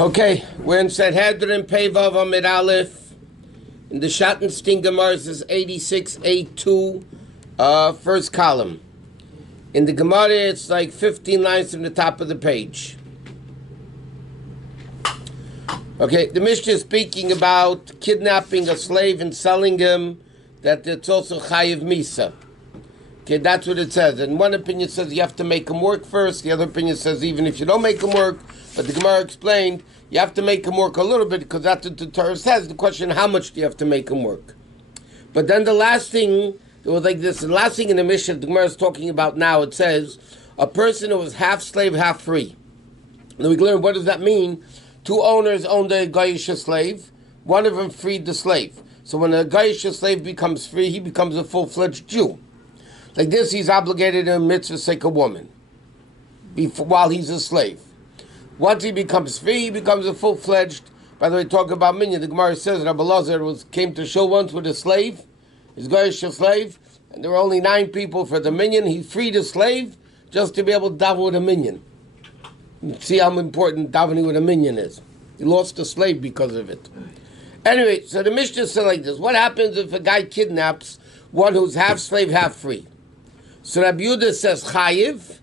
Okay, we're in Sanhedrin, Pevav Amid Aleph. In the Shattenstein Gemara, this is 86A2, first column. In the Gemara, it's like 15 lines from the top of the page. Okay, the Mishnah is speaking about kidnapping a slave and selling him, that it's also Chayiv Misa. Okay, that's what it says. And one opinion says you have to make him work first. The other opinion says even if you don't make him work, but the Gemara explained you have to make him work a little bit because that's what the Torah says. The question, how much do you have to make him work? But then the last thing, it was like this, the last thing in the Mishnah the Gemara is talking about now, it says a person who was half slave, half free. And we learn what does that mean? Two owners owned a Goyish slave. One of them freed the slave. So when a Goyish slave becomes free, he becomes a full-fledged Jew. Like this, he's obligated in a mitzvah sake a woman while he's a slave. Once he becomes free, he becomes a full-fledged. By the way, talk about minyan. The Gemara says Rabbi came to show once with a slave, his Goyish slave, and there were only 9 people for the minyan. He freed a slave just to be able to daven with a minyan. See how important davening with a minyan is. He lost a slave because of it. Anyway, so the Mishnah said like this: what happens if a guy kidnaps one who's half slave, half free? So Rabbi Yehuda says chayiv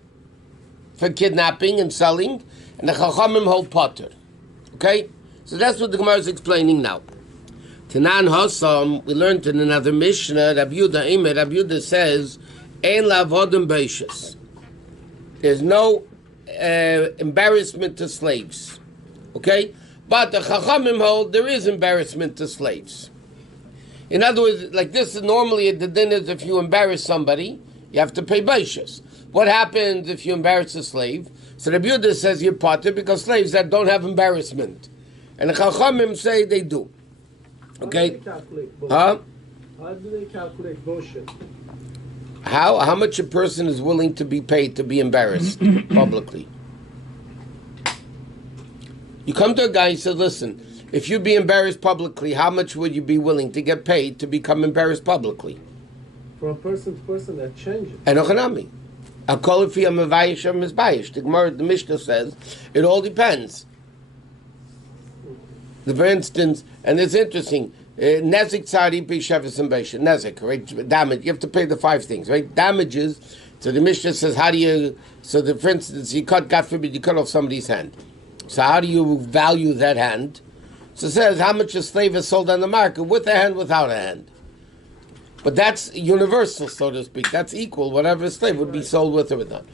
for kidnapping and selling, and the Chachamim hold potter. Okay? So that's what the Gemara is explaining now. Tanan Hossam, we learned in another Mishnah, Rabbi Yehuda says, Ein la'avodim beishas. There's no embarrassment to slaves. Okay? But the Chachamim hold there is embarrassment to slaves. In other words, like this, normally the din is if you embarrass somebody, you have to pay beishas. What happens if you embarrass a slave? So Rabbi Yehuda says you're potter because slaves that don't have embarrassment. And the Chachamim say they do. Okay? How do they calculate bullshit? How much a person is willing to be paid to be embarrassed publicly? You come to a guy and say, listen, if you'd be embarrassed publicly, how much would you be willing to get paid to become embarrassed publicly? From person to person, that changes. Enochanami. I'll call it for your mevayish or mizbayish. The Mishnah says it all depends. For instance, and it's interesting, Nezik tzari b'shevis and beisha. Nezik, right? Damage. You have to pay the 5 things, right? Damages. So the Mishnah says, how do you? So the, for instance, you cut, God forbid, you cut off somebody's hand. So how do you value that hand? So it says how much a slave is sold on the market with a hand, without a hand. But that's universal, so to speak. That's equal. Whatever a slave would be sold with or without.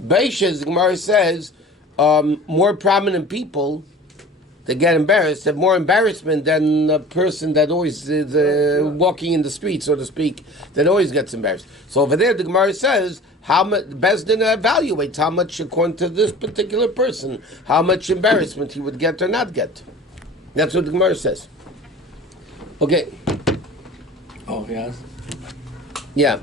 Beisha, the Gemara says, more prominent people that get embarrassed have more embarrassment than a person that always is walking in the street, so to speak, that always gets embarrassed. So over there, the Gemara says, how much Bezdin evaluates how much, according to this particular person, how much embarrassment he would get or not get. That's what the Gemara says. Okay. Oh, yes? Yeah.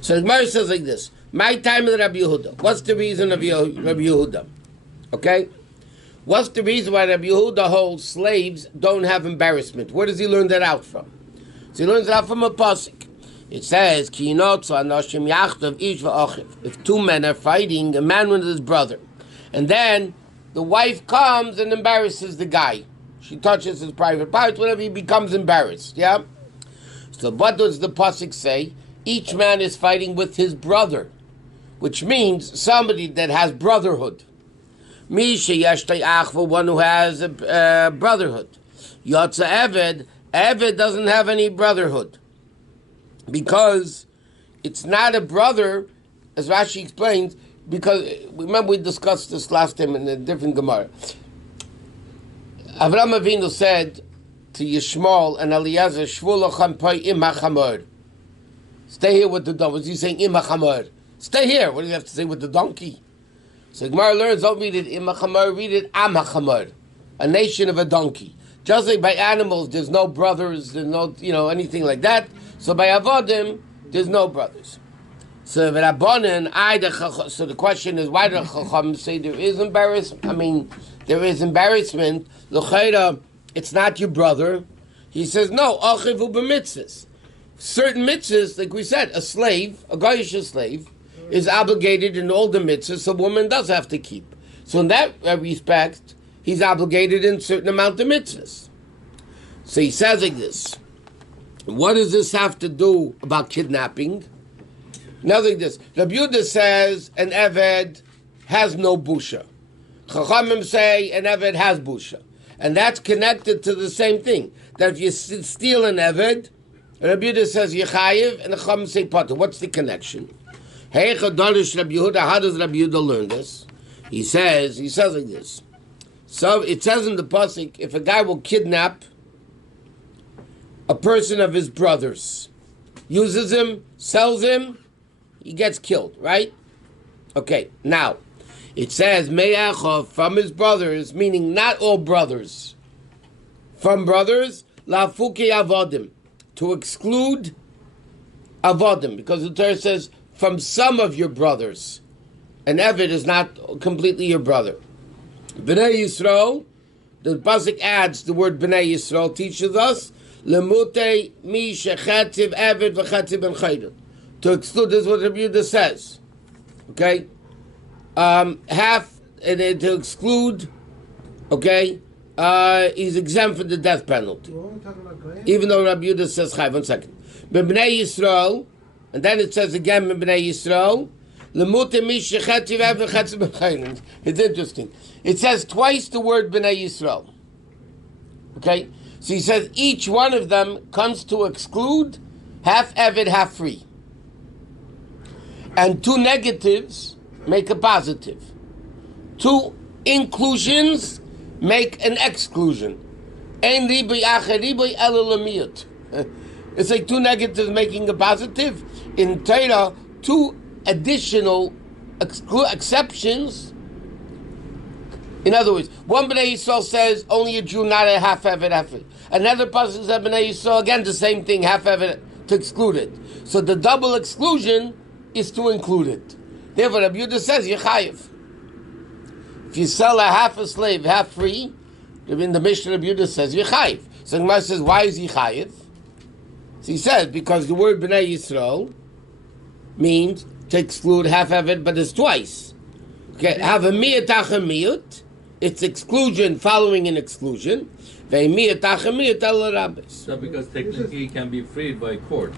So the Gemara says like this. My time of Rabbi Yehuda. What's the reason of Rabbi Yehuda? Okay? What's the reason why Rabbi Yehuda holds slaves don't have embarrassment? Where does he learn that out from? So he learns it out from a pasuk. It says, if 2 men are fighting, a man with his brother, and then the wife comes and embarrasses the guy. She touches his private parts, whatever, he becomes embarrassed. Yeah? So what does the pasuk say? Each man is fighting with his brother, which means somebody that has brotherhood. One who has a brotherhood. Yotza Eved doesn't have any brotherhood. Because it's not a brother, as Rashi explains, because, remember we discussed this last time in a different Gemara. Avraham Avinu said to Yishmael and Eliezer, Shvu lochem poi im hachamor. Stay here with the donkey. Was he saying im hachamor? Stay here. What do you have to say with the donkey? So Gemara learns, don't read it im hachamor, read it am hachamor, a nation of a donkey. Just like by animals, there's no brothers, there's no, anything like that. So by avodim, there's no brothers. So so the question is, why do the Chacham say there is embarrassment? I mean, there is embarrassment. L'chayra, it's not your brother. He says, no, achivu b'mitzvahs. Certain mitzvahs, like we said, a slave, a Goyish slave, is obligated in all the mitzvahs a woman does have to keep. So in that respect, he's obligated in a certain amount of mitzvahs. So he says like this. What does this have to do about kidnapping? Nothing like this. Rabbi Yehuda says an Eved has no busha. Chachamim say an Eved has busha. And that's connected to the same thing. That if you steal an Eved, Rabbi Yehuda says Yechayiv, and the Chachamim say Potter. What's the connection? Hey, Chadarish Rabbi Yehuda, how does Rabbi Yehuda learn this? He says like this. So it says in the pasuk, if a guy will kidnap a person of his brothers, uses him, sells him, he gets killed, right? Okay, now, it says, Me'achov, from his brothers, meaning not all brothers. From brothers, Lafuki avodim, to exclude avodim, because the Torah says, from some of your brothers. An Eved is not completely your brother. B'nai Yisrael, the pasuk adds the word B'nai Yisrael, teaches us, Lemute mi shechatziv Eved v'chatziv ben chayil. To exclude, this is what Rabbi Yehuda says. Okay? Half, and then to exclude, okay, he's exempt from the death penalty. Even though Rabbi Yehuda says chayv. 1 second. B'nai Yisrael, and then it says again, B'nai Yisrael, Lemute mi shechatziv Eved v'chatziv ben chayil. It's interesting. It says twice the word B'nai Yisrael. Okay? So he says each one of them comes to exclude half Eved, half free. And two negatives make a positive. Two inclusions make an exclusion. It's like two negatives making a positive. In Torah, two additional exceptions. In other words, one B'nai Yisrael says only a Jew, not a half Eved, half free. Another person says B'nai Yisrael, again the same thing, half Eved, to exclude it. So the double exclusion is to include it. Therefore, Rabbi Yehuda says Yechayiv. If you sell a slave, half free, in the Mishnah Rabbi Yehuda says Yechayiv. So Gemara says, why is Yechayiv? So he says, because the word B'nai Yisrael means to exclude half Eved, but it's twice. Okay, have a miyat achemiyut. It's exclusion following an exclusion. So because technically he can be freed by court.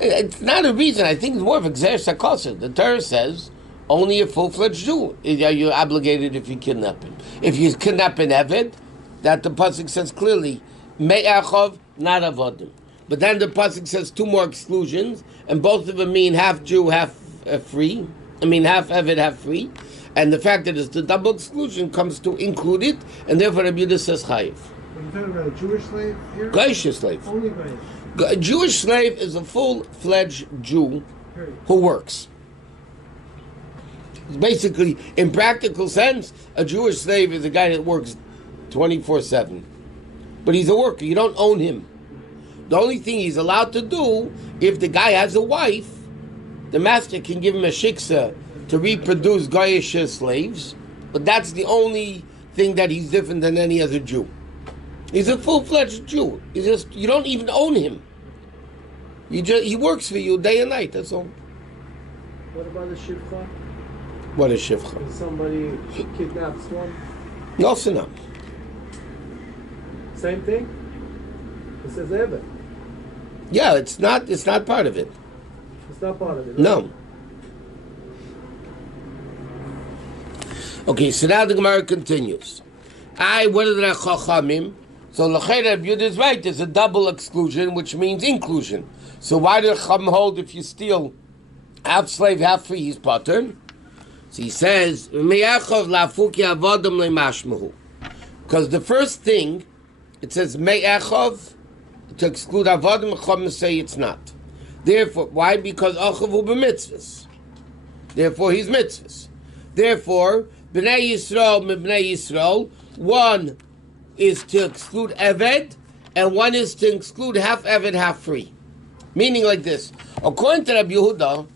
It's not a reason. I think it's more of exercise sakosah. The Torah says only a full-fledged Jew are you obligated if you kidnap him. If you kidnap an Eved, that the pasuk says clearly, me'achov, not avodim. But then the pasuk says two more exclusions, and both of them mean half Jew, half free. Half Eved, half free. And the fact that it's the double exclusion comes to include it, and therefore Rabbi Yehuda says chayiv. Are you talking about a Jewish slave here? Goyish slave. Only Goyish. A Jewish slave is a full-fledged Jew who works. Basically, in practical sense, a Jewish slave is a guy that works 24/7. But he's a worker. You don't own him. The only thing he's allowed to do, if the guy has a wife, the master can give him a shiksa to reproduce Goyish slaves, but that's the only thing that he's different than any other Jew. He's a full-fledged Jew. You don't even own him. He works for you day and night, that's all. What about a shivcha? What is shivcha? If somebody kidnaps one? No, no. Same thing? It says Eved. Yeah, it's not part of it. It's not part of it. No. Okay, so now the Gemara continues. What are the Chachamim? So L'chei Rabbi Yehuda is right. There's a double exclusion, which means inclusion. So why do Chacham hold if you steal half slave, half free, he's patur? So he says, Me'achov lafuki avodim le'mashmahu. Because the first thing, it says Me'achov, to exclude avodim, Chacham say it's not. Therefore, why? Because achav hu b'mitzvahs. Therefore, he's mitzvahs. Therefore, B'nai Yisrael, one is to exclude Eved, and one is to exclude half Eved, half free. Meaning like this. According to Rabbi Yehuda,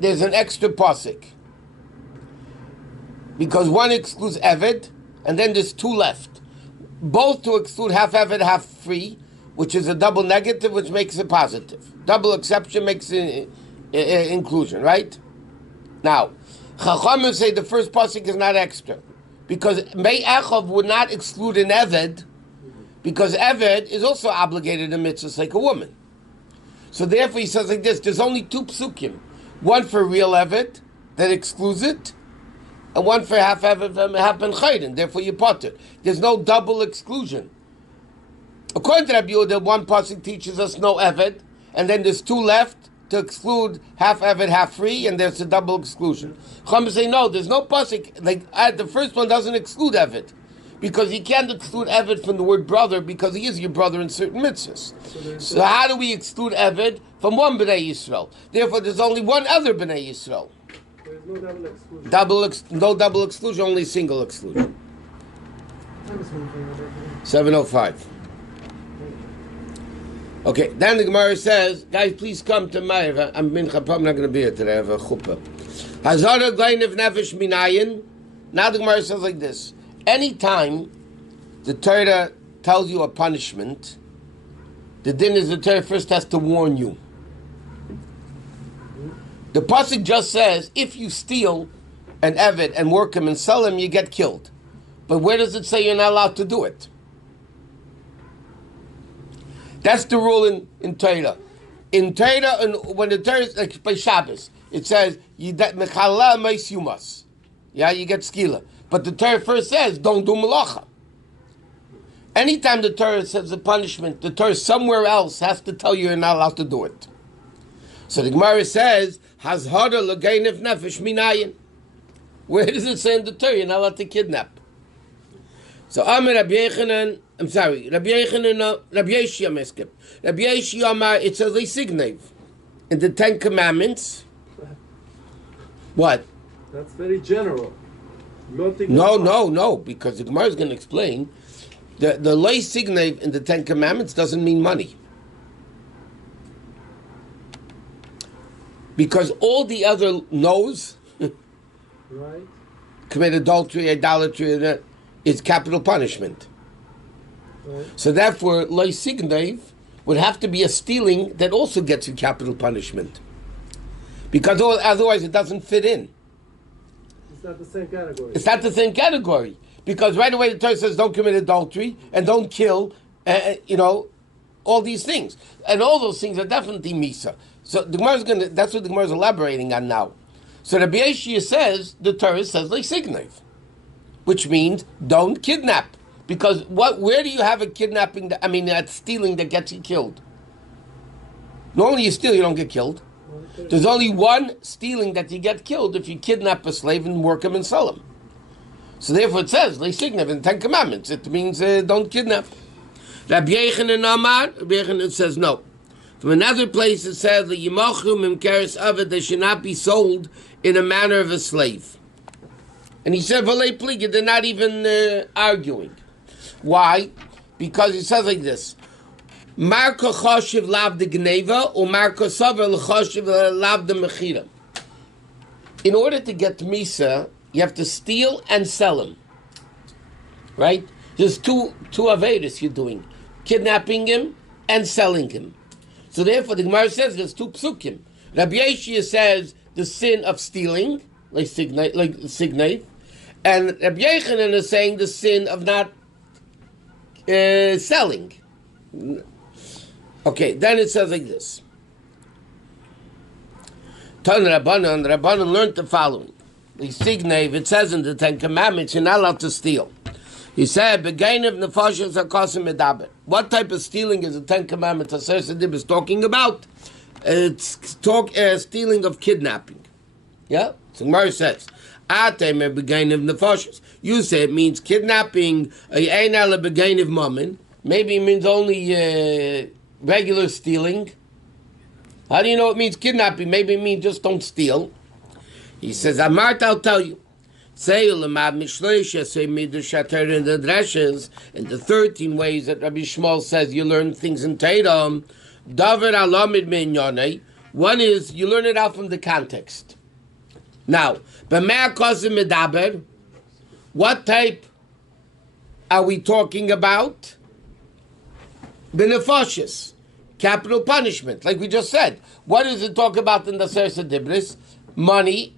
there's an extra pasuk. Because one excludes Eved, and then there's two left. Both to exclude half Eved, half free, which is a double negative, which makes it positive. Double exception makes it inclusion, right? Now, Chachamim say the first pasuk is not extra. because Mei Echov would not exclude an Eved, because Eved is also obligated in mitzvahs like a woman. So therefore he says like this, there's only two psukim. One for real Eved, that excludes it, and one for half Eved, half Ben Chayden, therefore you put it. There's no double exclusion. According to Rabbi Yehuda, one pasuk teaches us no Eved, and then there's two left to exclude half Eved, half free, and there's a double exclusion. Chum say no, there's no pasuk, like the first one doesn't exclude Eved. Because you can't exclude Eved from the word brother because he is your brother in certain mitzvahs. So how do we exclude Eved from one B'nai Yisrael? Therefore, there's only one other B'nai Yisrael. There's no double exclusion. No double exclusion, only single exclusion. 7:05. Okay, then the Gemara says, guys, please come to Ma'ariv. I'm not going to be here today. I have a chuppah. Hazara Gleinev Nefesh Minayin. Now the Gemara says like this. Anytime the Torah tells you a punishment, the din is the Torah first has to warn you. The pasuk just says, if you steal an Eved and work him and sell him, you get killed. But where does it say you're not allowed to do it? That's the rule in Torah. In Torah, and when the Torah is like by Shabbos, it says, you get skila. But the Torah first says, don't do malacha. Anytime the Torah says a punishment, the Torah somewhere else has to tell you you're not allowed to do it. So the Gemara says, Hazhara l'geinev nefesh minayin. Where does it say in the Torah you're not allowed to kidnap? So Rabbi Yechanan, Rabbi Yeshia Meskip. Rabbi Yeshia Amar, it says Leisignev. In the Ten Commandments. What? That's very general. No, because the Gemara is going to explain the Leisignev in the Ten Commandments doesn't mean money. Because all the other no's, right, commit adultery, idolatry, is capital punishment. right. So therefore, Leisignev would have to be a stealing that also gets you capital punishment. Because otherwise it doesn't fit in. It's not the same category. It's not the same category. Because right away the Torah says don't commit adultery and don't kill, all these things. And all those things are definitely Misa. So the Gemara is that's what the Gemara is elaborating on now. So Rabbi Yeshia says, the Torah says Leisignev, which means don't kidnap. Because where do you have a kidnapping, that stealing that gets you killed? Normally you steal, you don't get killed. There's only one stealing that you get killed if you kidnap a slave and work him and sell him. So therefore it says, Leisignev in the Ten Commandments, it means don't kidnap. Rabbi Yechanan Amar, Rabbi Yechanan says no. From another place it says, they should not be sold in a manner of a slave. And he said, they're not even arguing. Why? Because it says like this. Marko choshev lav de gneva or Marko savar l'choshev lav de mechira. In order to get Misa, you have to steal and sell him. Right? There's two avedas you're doing. Kidnapping him and selling him. So therefore the Gemara says there's two psukim. Rabbi Yeshia says the sin of stealing, like signav, and Rabbi Yechanan is saying the sin of not selling. Okay, then it says like this. Tan Rabbanan learned the following. The signav, it says in the Ten Commandments, you're not allowed to steal. He said, "Begainav nefashos hakosim medaber." What type of stealing is the Ten Commandments Aser Sedib is talking about? It's stealing of kidnapping. Yeah, so Gemara says, "Atem begainav nefashos." You say it means kidnapping. Einala begainav mammon. Maybe it means only regular stealing. How do you know it means kidnapping? Maybe it means just don't steal. He says, "Amart, I'll tell you." Say ulamad mishloisha, say midrashater in the drashes, in the 13 ways that Rabbi Shmuel says you learn things in Torah. Davar alamid minyonei. One is you learn it out from the context. Now, b'mei kosim medaber. What type are we talking about? Benefashis, capital punishment, like we just said. What does it talk about in the Sersa Dibris? Money.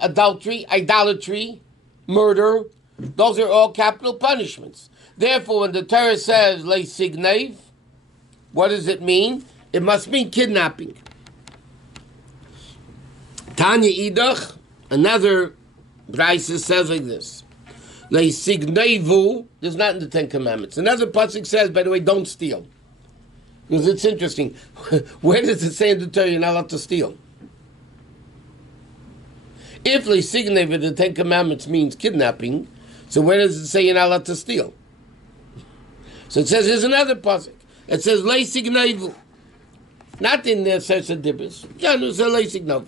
Adultery, idolatry, murder. Those are all capital punishments. Therefore, when the Torah says "lei signev," what does it mean? It must mean kidnapping. Tanya Idach, another Brisa says like this: "Lei signevu." This is not in the Ten Commandments. Another pasuk says, by the way, don't steal. Because it's interesting. Where does it say in the Torah you're not allowed to steal? If lei signev in the Ten Commandments means kidnapping, so where does it say you're not allowed to steal? So it says there's another pasuk. It says lei signevu. Not in the Sefer Dibros. Yeah, no, it's lei signevu.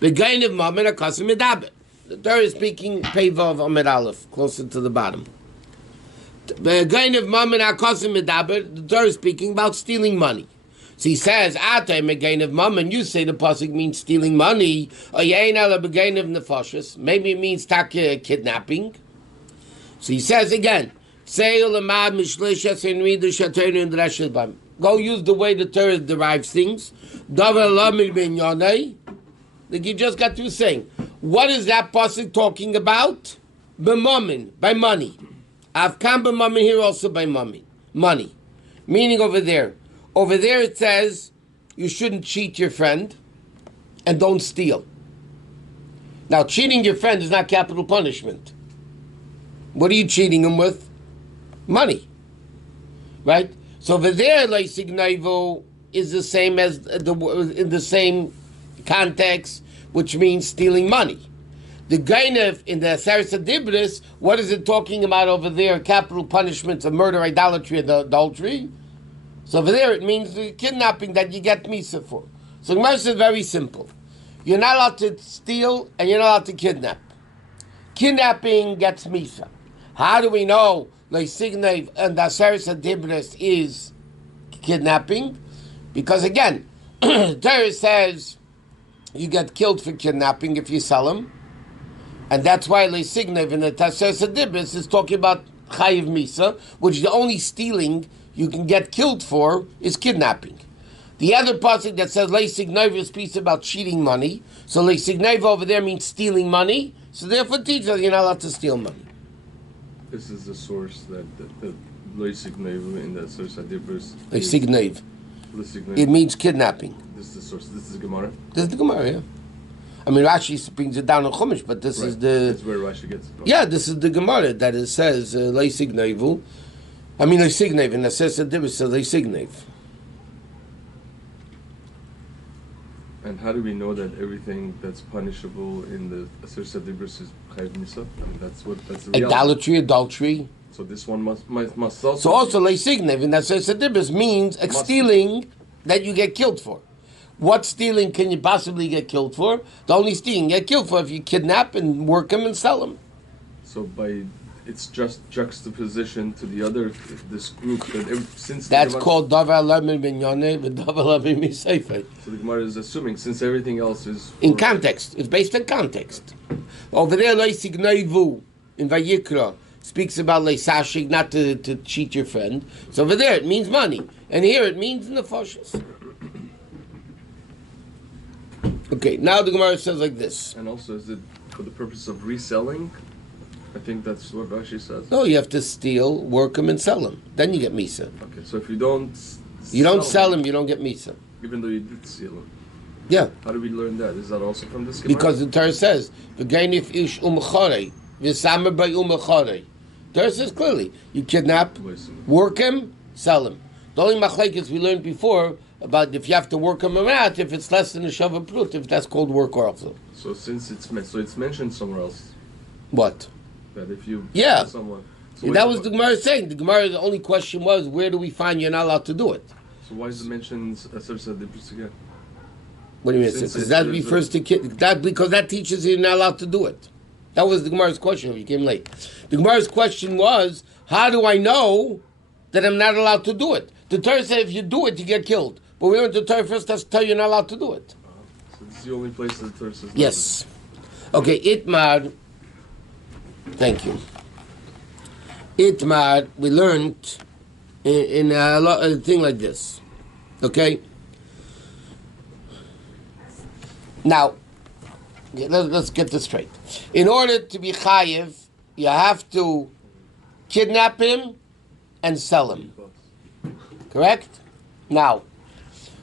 Begain of Mammon akasim medaber. The Torah is speaking Peivav Amid Aleph, closer to the bottom. Begain of Mammon akasim medaber. The Torah is speaking about stealing money. So he says, "Atay megain of Mammon." You say the pasuk means stealing money. Or yain ala begain of nefashos. Maybe it means kidnapping. So he says again, "Say ulamad mishleishes and read the shataynu and drashel bam." Go use the way the Torah derives things. Davar lamid ben yonei. Like you just got through saying, what is that pasuk talking about? B'mammon, by money. Avkam b'mammon here also by money. Meaning over there it says you shouldn't cheat your friend and don't steal. Now, cheating your friend is not capital punishment. What are you cheating him with? Money, right? So over there, lei signevu is the same as in the same context, which means stealing money. The gainef in the Sarasa Dibris, what is it talking about over there? Capital punishments of murder, idolatry, and adultery. So over there it means the kidnapping that you get misa for. So Gemara says very simple. You're not allowed to steal and you're not allowed to kidnap. Kidnapping gets misa. How do we know Leisignev and the Sarasa Dibris is kidnapping? Because again, Torah says you get killed for kidnapping if you sell him. And that's why Leisignev in the Sarasa Dibris is talking about Chayiv Misa, which the only stealing you can get killed for is kidnapping. The other pasuk that says Leisignev is piece about cheating money. So Leisignev over there means stealing money. So therefore teaches us you're not allowed to steal money. This is the source that the Leisignev in the source Adibris. Leisignev. It means kidnapping. This is the source. This is Gemara. This is the Gemara, yeah. I mean, Rashi brings it down in Chumash, but this is the... That's where Rashi gets it from. Yeah, this is the Gemara that it says, Leisignevu. I mean, Leisignev, and it says the difference, so Leisignev. And how do we know that everything that's punishable in the Asir Dibris is Chayiv Misa? I mean, that's the reality. Idolatry, adultery. So this one must also... So also, Leisignev, in that Asir Dibris means stealing that you get killed for. What stealing can you possibly get killed for? The only stealing you get killed for if you kidnap and work them and sell them. So it's just juxtaposition to the other, this group that since that's called Davar Lamin Ben Yoneh, but Davar Lamin Misayfei. So the Gemara is assuming since everything else is in context, it's based on context. Over there, Leisignevu in Vayikra speaks about Leisashig, not to cheat your friend. So over there it means money, and here it means nefashos. Okay, now the Gemara says like this. And also, is it for the purpose of reselling? I think that's what Rashi says. No, you have to steal, work them, and sell them. Then you get misa. Okay, so if you don't... sell them, you don't get misa. Even though you did steal them. Yeah. How do we learn that? Is that also from this Gemara? Because the Torah says, "V'gainif ish umchorei, v'samer by umchorei." Torah says clearly, you kidnap, work him, sell him. The only machlekes we learned before about if you have to work him or not, if it's less than a shava prut, if that's called work also. So since it's mentioned somewhere else. What? That if you kill someone. So that was the Gemara saying. The Gemara, the only question was, where do we find you're not allowed to do it? So why is it mentioned Asir Dibris again? What do you mean? Because that refers to because that teaches you're not allowed to do it. That was the Gemara's question if you came late. The Gemara's question was, how do I know that I'm not allowed to do it? The Torah said if you do it, you get killed. But we learned the Torah first has to tell you you're not allowed to do it. So this is the only place that the Torah says yes. Okay, Itmar. Thank you. Itmar, we learned in a thing like this. Okay? Now, let's get this straight. In order to be chayiv you have to kidnap him and sell him. Correct? Now,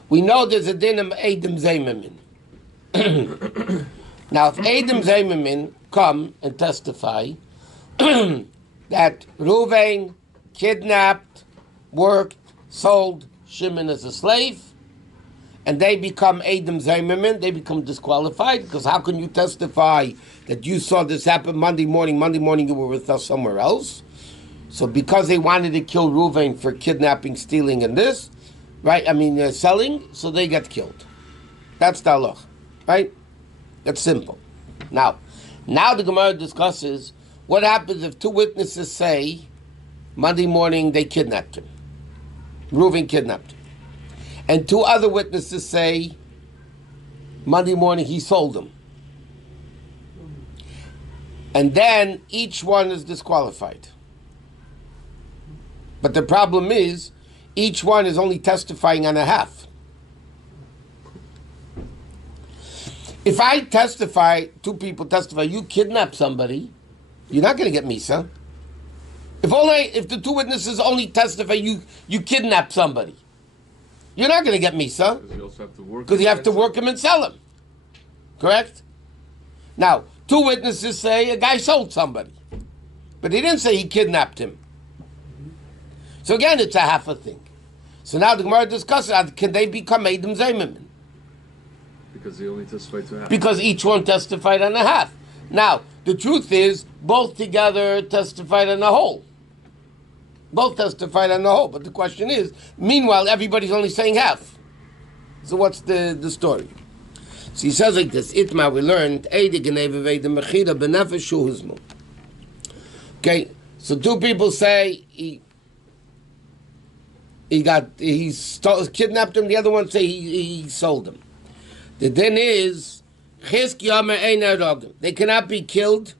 we know there's a din of Edom Zaymamin. Now, if Edom Zaymamin come and testify that Reuven kidnapped, worked, sold Shimon as a slave, and they become Edom Zaymamin, they become disqualified, because how can you testify that you saw this happen Monday morning you were with us somewhere else? So because they wanted to kill Reuven for kidnapping, stealing, and this, right? Selling, so they get killed. That's the halach, right? That's simple. Now the Gemara discusses what happens if two witnesses say Monday morning they kidnapped him. Reuven kidnapped him. And two other witnesses say Monday morning he sold him. And then each one is disqualified. But the problem is, each one is only testifying on a half. If I testify, two people testify, you kidnap somebody, you're not going to get Misa. If the two witnesses only testify, you kidnap somebody, you're not going to get Misa. Because you also have to work. Because you have to work him and sell him. Correct? Now, two witnesses say a guy sold somebody, but he didn't say he kidnapped him. So again, it's a half a thing. So now the Gemara discusses, can they become Edom Zaymamin? Because they only testified to half. Because each one testified on a half. Now, the truth is, both together testified on the whole. Both testified on the whole. But the question is, meanwhile, everybody's only saying half. So what's the story? So he says like this, Itma, we learned, okay, so two people say he kidnapped him, the other one say he sold him. The din is, they cannot be killed,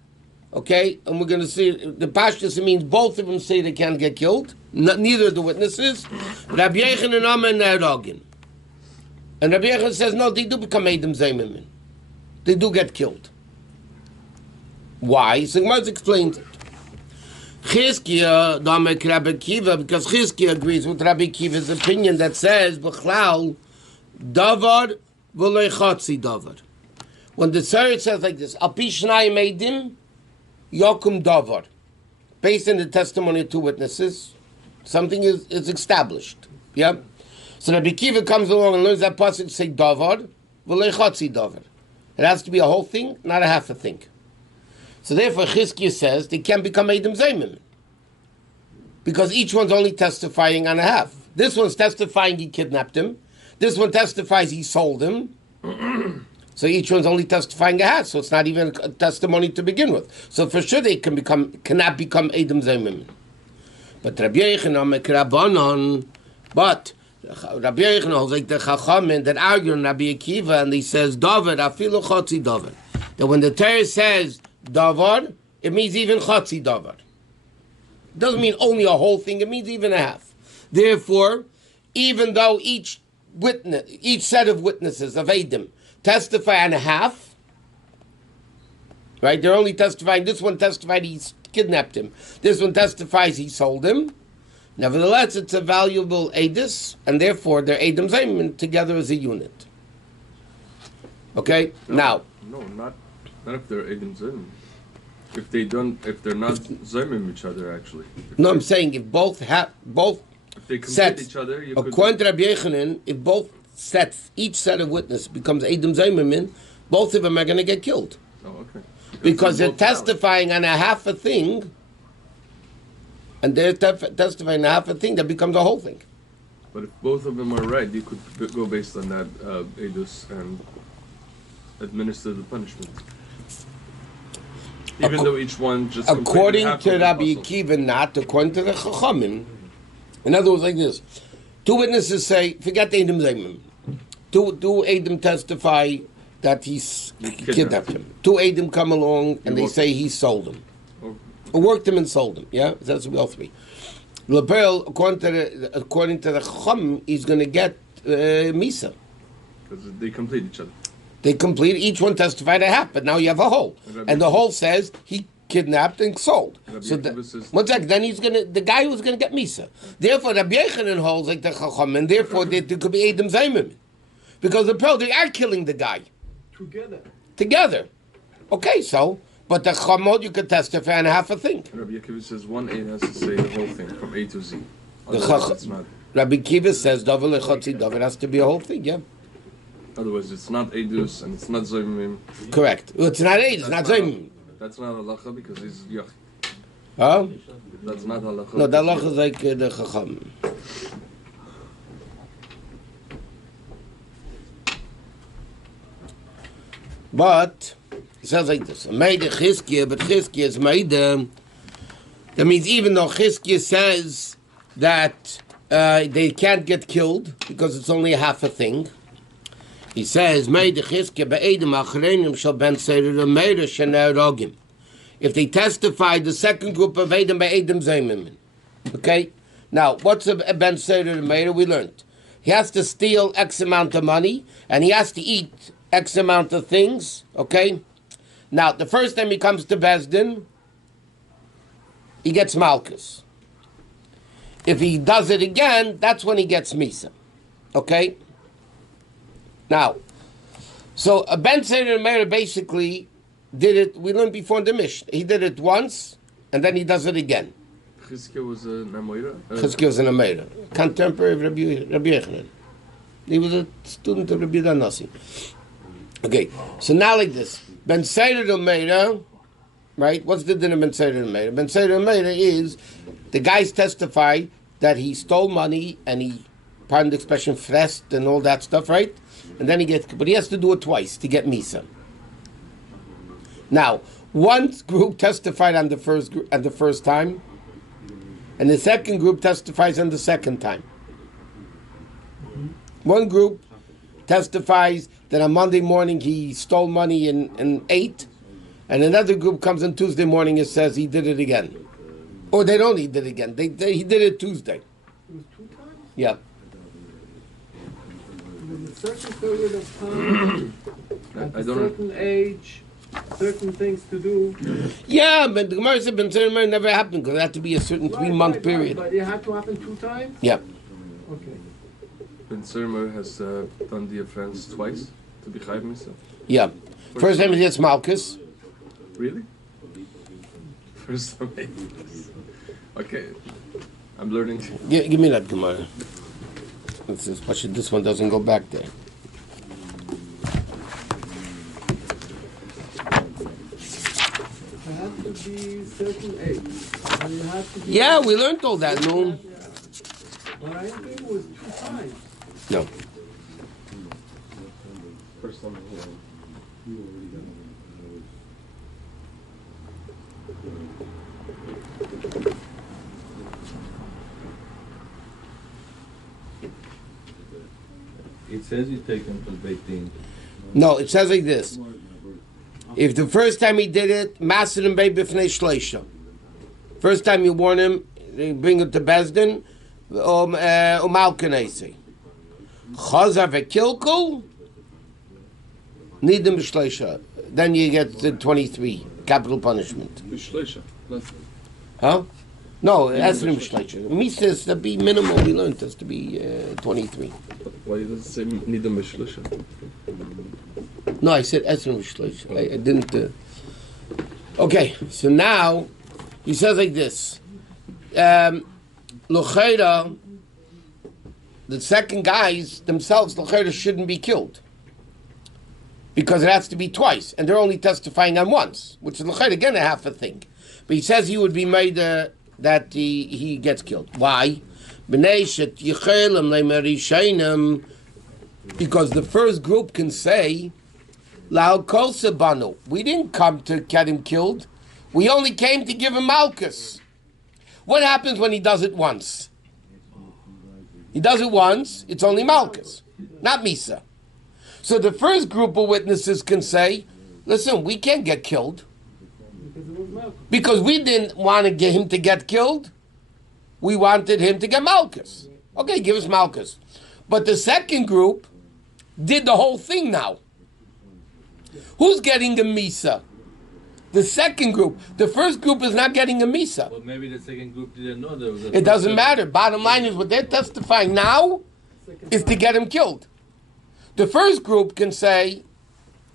okay? And we're going to see, the Pashtus, means both of them say they can't get killed, neither of the witnesses. Rabbi Yechon and Amar Nerogin. And Rabbi Yechon says, no, they do become Edom Zaymamin. They do get killed. Why? So Gemara explains it. Chizkiah, Rabbi Kiva, because Chizkiah agrees with Rabbi Kiva's opinion that says, B'chlal, Davar, V'lei Chatzi Davar. When the Tzara says like this, Al Pi Shnayim Eidim, Yokum Davar. Based on the testimony of two witnesses, something is established. Yeah? So Rabbi Kiva comes along and learns that pasuk to say Davar, V'lei Chatzi Davar. It has to be a whole thing, not a half a thing. So therefore, Chizkiah says they can't become Edom Zaymamin, because each one's only testifying on a half. This one's testifying he kidnapped him. This one testifies he sold him. So each one's only testifying a half. So it's not even a testimony to begin with. So for sure they cannot become Edom Zaymamin. But Rabbi Yechon Rabbanon, but Rabbi Yechon holds like the Chachamim that argue on Rabbi Akiva, and he says Davar afilu Chatzi Davar. That when the Torah says Davar, it means even Chatzi Davar. It doesn't mean only a whole thing, it means even a half. Therefore, even though each set of witnesses of Edom testify on a half, right? They're only testifying, this one testified he kidnapped him, this one testifies he sold him. Nevertheless, it's a valuable Edus, and therefore they're Edom Zaymamin together as a unit. Okay? No, not if they're Edom Zaymamin. If they're not Zaymamin each other, actually. I'm saying if both if they complete sets, each other, according to Rabbi Yechanan, if both sets, each set of witness becomes Edom Zaymamin, both of them are going to get killed. Oh, okay. Because they're testifying on a half a thing, and they're testifying on a half a thing that becomes a whole thing. But if both of them are right, you could go based on that Edus and administer the punishment. Even though each one just according to Rabbi Akiva, not according to the Chachamim. In other words, like this: two witnesses say, "Forget Edom Zaymamin." Two Edom testify that he kidnapped him. Two Edom come along and they say he sold him, or worked him and sold him. Yeah, that's all three. Lapel, according to the Chacham, he's going to get Misa. Because they complete each other. They complete, each one testified a half, but now you have a whole. And the whole says he kidnapped and sold. Rabbi So Akiva says- one second, then the guy who's going to get Misa. Therefore, Rabbi Yechanan holds like the Chacham, and therefore there could be Edom Zaymim. Because the pearl, they are killing the guy. Together. Okay, so, but the Chamod, you could testify and half a thing. Rabbi Akiva says one aid has to say the whole thing from A to Z. The Otherwise, Chacham. it's not. Rabbi Kiva says, Dovel Echotzi Dovel, it has to be a whole thing, yeah. Otherwise, it's not Eidus and it's not Zoymim. Correct. Well, it's not Eid, it's not Zaymim. That's not halacha because he's Yach. Huh? That's not halacha. No, the Allah is like the Chacham. But it sounds like this. Made Chizkiah, but Chizkiah is made. That means even though Chizkiah says that they can't get killed because it's only half a thing, he says, made Chizkiah be'edim achreinim shall ben seirer meira shenerogim. If they testify, the second group of Edom be'edim zaymim. Okay? Now, what's a ben seirer meira? We learned. He has to steal X amount of money, and he has to eat X amount of things, okay? Now, the first time he comes to Bezdin, he gets Malchus. If he does it again, that's when he gets Misa, okay? Now, so a Ben Seder Meir basically did it, we learned before in the Mishnah. He did it once, and then he does it again. Chizkiah was a Namoira? Chizkiah was an Ameira, contemporary of Rabbi Yechanan. He was a student of Rabbi Danasi. Okay, so now like this. Ben Seder Meira, right? What's the din of Ben Seder Meira? Ben Seder Meira is the guys testify that he stole money and he, pardon the expression, frest and all that stuff, right? And then he gets, but he has to do it twice to get Misa. Now, one group testified on the first time, and the second group testifies on the second time. One group testifies that on Monday morning he stole money and ate, and another group comes on Tuesday morning and says he did it again. Or they don't, he did it again. He did it Tuesday. It was 2 times? Yeah. In a certain period of time, at I a don't know. certain age, certain things to do. Yeah, but the Gemara said Ben Seder never happened because it had to be a certain 3-month period. But it had to happen 2 times? Yeah. Okay. Ben Seder has done the offense twice to be Chayiv Misa. Yeah. First time he gets Malchus. Really? First time. Okay. I'm learning. Give me that Gemara. This one doesn't go back there. It had to be certain age. And it had to be Yeah, we learned all that, no? Yeah. But I think it was 2 times. No. First time. It says you take him to Beit Din. No, it says like this. If the first time he did it, Masid and Beit B'fnei Shleisha. First time you warn him, you bring him to Bezdin, Umal Kanesi. Chazar v'kilkul, Nidim B'shleisha. Then you get the 23, capital punishment. Bishleisha. Huh? No, Esrim B'shleisha. Misa is to be minimal, we learned has to be 23. Why does it say Nidam Bishleisha? No, I said Esrim B'shleisha. I didn't... Okay, so now, he says like this. L'cheira, the second guys themselves, l'cheira, shouldn't be killed. Because it has to be twice, and they're only testifying on once, which is l'cheira, again, a half a thing. But he says he would be made that he gets killed. Why? Because the first group can say, La'al kol sebanu, we didn't come to get him killed. We only came to give him Malchus. What happens when he does it once? He does it once, it's only Malchus, not Misa. So the first group of witnesses can say, listen, we can't get killed. Because it was Malcolm. Because we didn't want to get him to get killed. We wanted him to get Malchus. Okay, give us Malchus. But the second group did the whole thing now. Who's getting the Misa? The second group. The first group is not getting a misa. Well, maybe the second group didn't know there was a It doesn't matter. Bottom line is what they're testifying now is to get him killed. The first group can say,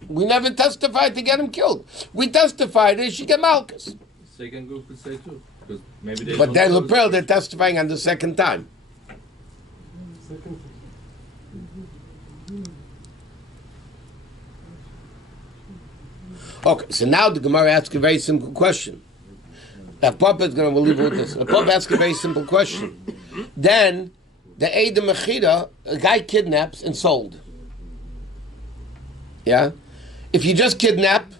we never testified to get him killed. We testified he should get Malchus. Second group could say too. Because maybe they But don't then know Lepel, they're testifying on the second time. Second. Okay, so now the Gemara asks a very simple question. Now, Papa is going to leave it with this. The Papa asks a very simple question. Then, the Eid Mechira, a guy kidnaps and sold. Yeah? If you just kidnap,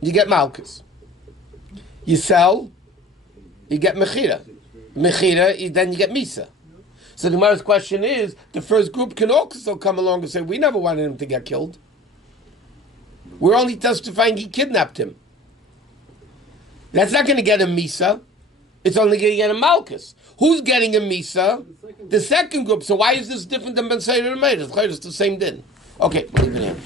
you get Malchus. You sell, you get Mechira. Mechira, then you get Misa. So the Gemara's question is, the first group can also come along and say, we never wanted him to get killed. We're only testifying he kidnapped him. That's not going to get a Misa. It's only going to get a Malchus. Who's getting a Misa? The second group. So why is this different than Ben Seder and Meir? It's the same din. Okay, we'll leave it here.